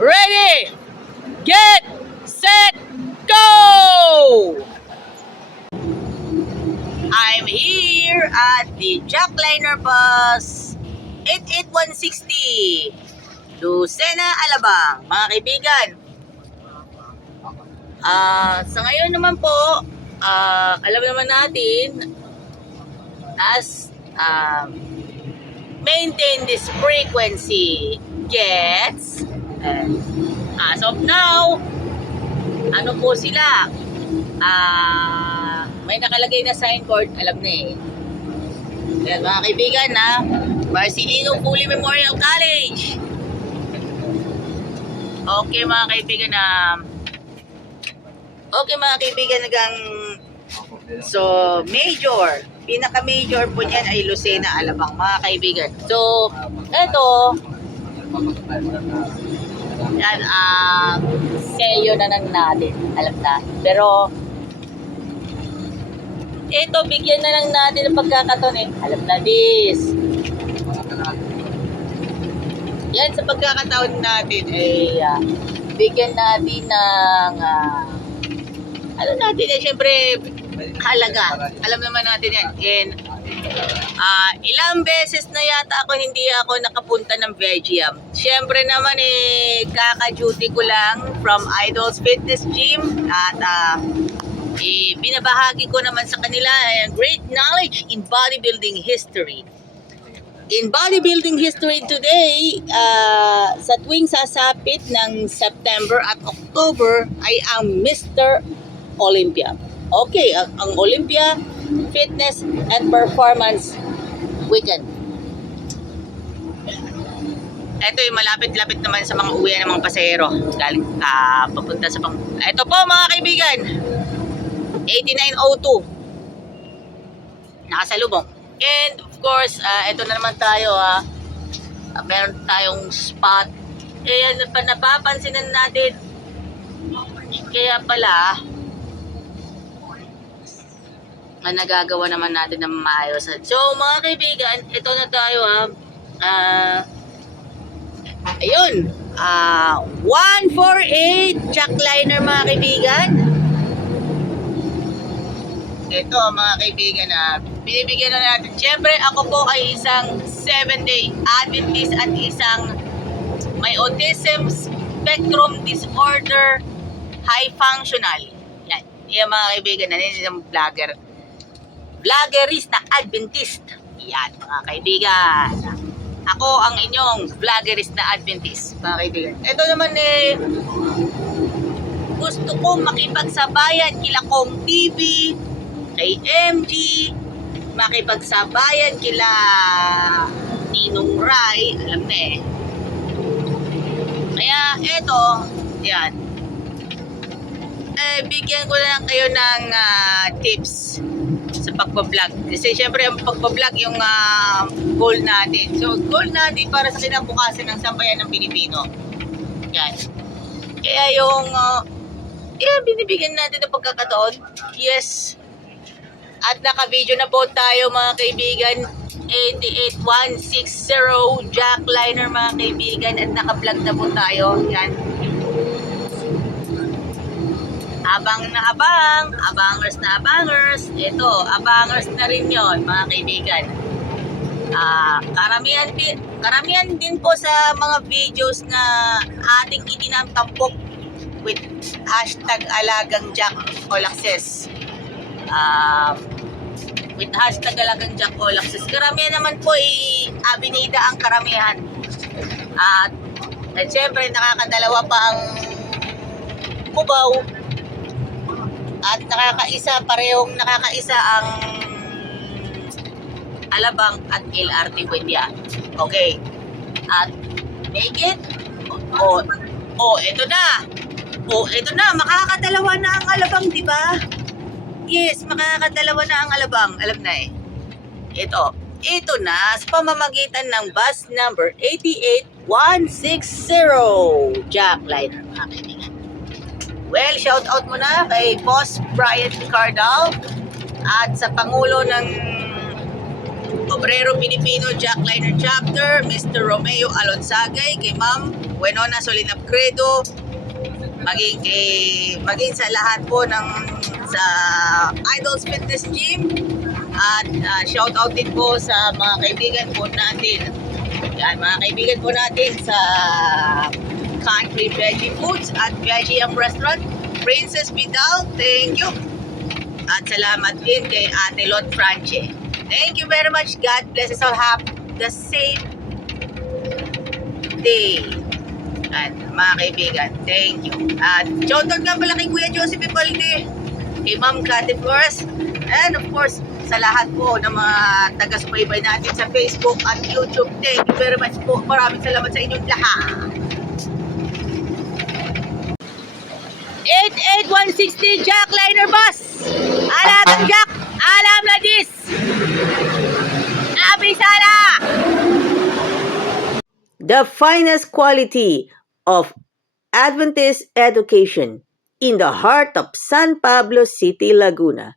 Ready, get, set, go! I'm here at the Jackliner bus 88160 Lucena, Alabang. Mga kaibigan, sa ngayon naman po, alam naman natin as maintain this frequency gets, as of now, ano po sila, may nakalagay na signboard, alam na eh. Ayan, mga kaibigan, Marcelino Fully Memorial College. Okay mga kaibigan, hanggang so major, pinaka-major po niyan ay Lucena, Alabang, mga kaibigan. So eto, yan selyo na lang natin, alam na. Pero ito, bigyan na lang natin ng pagkakataon eh. Alam na this. Yan, sa pagkakataon natin eh, bigyan natin ng ano natin eh, syempre halaga. Alam naman natin yan. And ilang beses na yata hindi ako nakapunta ng Vegium. Syempre naman eh, kaka-duty ko lang from Idols Fitness Gym at binabahagi ko naman sa kanila great knowledge in bodybuilding history. In bodybuilding history today, sa tuwing sasapit ng September at October ay ang Mr. Olympia. Okay, ang Olympia Fitness and Performance Weekend. Ito yung malapit-lapit naman sa mga uwian ng mga pasahero. Galing papunta sa Ito po mga kaibigan, 8902 nakasalubong. And of course, ito na naman tayo, meron tayong spot. Kaya napapansin na natin, kaya pala nagagawa naman natin ng maayos. So mga kaibigan, ito na tayo, ayun, 148 Jackliner mga kaibigan. Ito mga kaibigan, binibigyan na natin. Siyempre ako po ay isang 7-day Adventist at isang may autism spectrum disorder high functional. Yan, yan mga kaibigan, isang vloggerist na Adventist. Yan mga kaibigan, ako ang inyong vloggerist na Adventist mga kaibigan. Ito naman eh, gusto ko makipagsabayan kila Kong TV, kay MG, makipagsabayan kila Ninong Rai, alam na eh. Kaya eto, yan, bigyan ko na lang kayo ng tips sa pagbablog. Kasi syempre ang pagbablog yung goal natin. So goal natin para sa kinabukasan ng sambayan ng Pilipino. Yan. Kaya yung binibigyan natin ng pagkakataon. Yes. At naka-video na po tayo mga kaibigan, 88160 Jackliner mga kaibigan, at naka-vlog na po tayo. Yan. Abang na abang, abangers na abangers. Ito, abangers na rin yon mga kaibigan. Karamihan din po sa mga videos na ating itinatampok with hashtag alagang Jack All Access. With hashtag alagang Jack All Access. Karamihan naman po abinida ang karamihan. At syempre nakakadalawa pa ang Cubao. At parehong nakakaisa ang Alabang at LRT Buendia. Okay. At make it. Ito na. Ito na, makakadalawa na ang Alabang, di ba? Yes, makakadalawa na ang Alabang. Alam na eh. Ito na sa pamamagitan ng bus number 88160 Jackliner mga kaibigan. Well, shout out muna kay Boss Brian Cardal at sa Pangulo ng Obrero Pilipino Jackliner Chapter, Mr. Romeo Alonsagay, kay Ma'am Wenona Solinapcredo, maging sa lahat po ng sa Idols Fitness Gym, at shout out din po sa mga kaibigan po natin. Yan, mga kaibigan po natin sa Country Veggie Foods at Veggie Restaurant, Princess Vidal, thank you. At salamat din kay Ate Lot Franche. Thank you very much. God bless us all. Have the same day. At mga kaibigan, thank you. At shoutout nga pala kay Kuya Joseph Ibalde, kay Ma'am Cathy Flores, and of course, sa lahat po ng mga taga-subaybay natin sa Facebook at YouTube. Thank you very much po. Maraming salamat sa inyong lahat. 88160 Jackliner Bus. Alagang Jack, alam na dis. Abisala. The finest quality of Adventist education in the heart of San Pablo City, Laguna.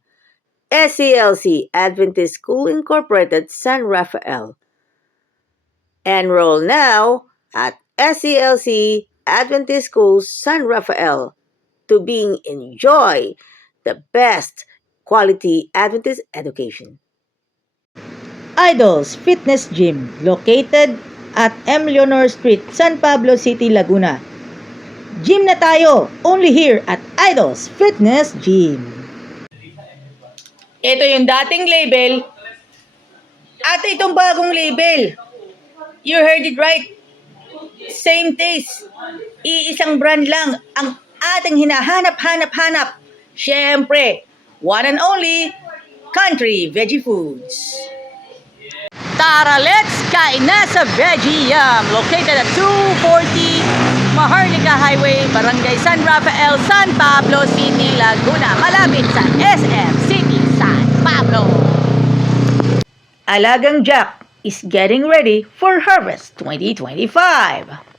SCLC Adventist School Incorporated, San Rafael. Enroll now at SCLC Adventist School, San Rafael, to enjoy the best quality Adventist education. Idols Fitness Gym, located at M. Leonor Street, San Pablo City, Laguna. Gym na tayo, only here at Idols Fitness Gym. Ito yung dating label at itong bagong label. You heard it right. Same taste. Iisang brand lang ang ating hinahanap-hanap-hanap. Siyempre, one and only Country Veggie Foods. Tara, let's kain na sa Veggie Yum, located at 240 Maharlika Highway, Barangay San Rafael, San Pablo City, Laguna, malapit sa SM City, San Pablo. Alagang Jack is getting ready for Harvest 2025.